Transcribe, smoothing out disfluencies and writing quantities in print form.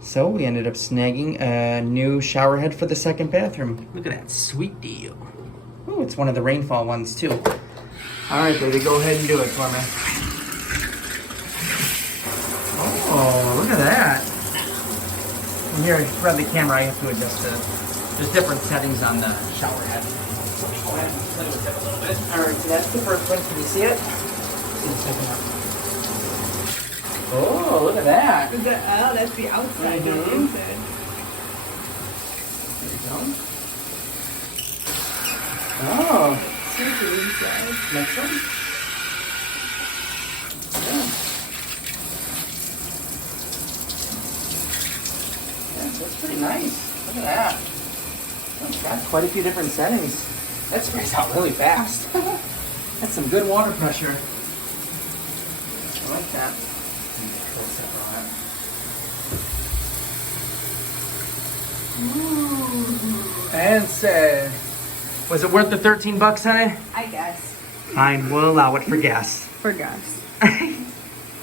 So we ended up snagging a new shower head for the second bathroom. Look at that sweet deal. Oh, it's one of the rainfall ones too. All right, baby, go ahead and do it for me. Oh, look at that. And here, run the camera, I have to adjust there's different settings on the shower head. So let me go ahead and play with it a little bit. All right, so that's the first one. Can you see it? See the second one. Oh, look at that. Is that, oh, that's the outside. That's the inside. There you go. Oh, Here's the inside. next one. Yeah. Yeah, that's pretty nice. Look at that. It's got quite a few different settings. That sprays out really fast. That's some good water pressure. I like that. Ooh. And say, was it worth the $13, honey? I guess. Fine, we'll allow it for gas. For gas.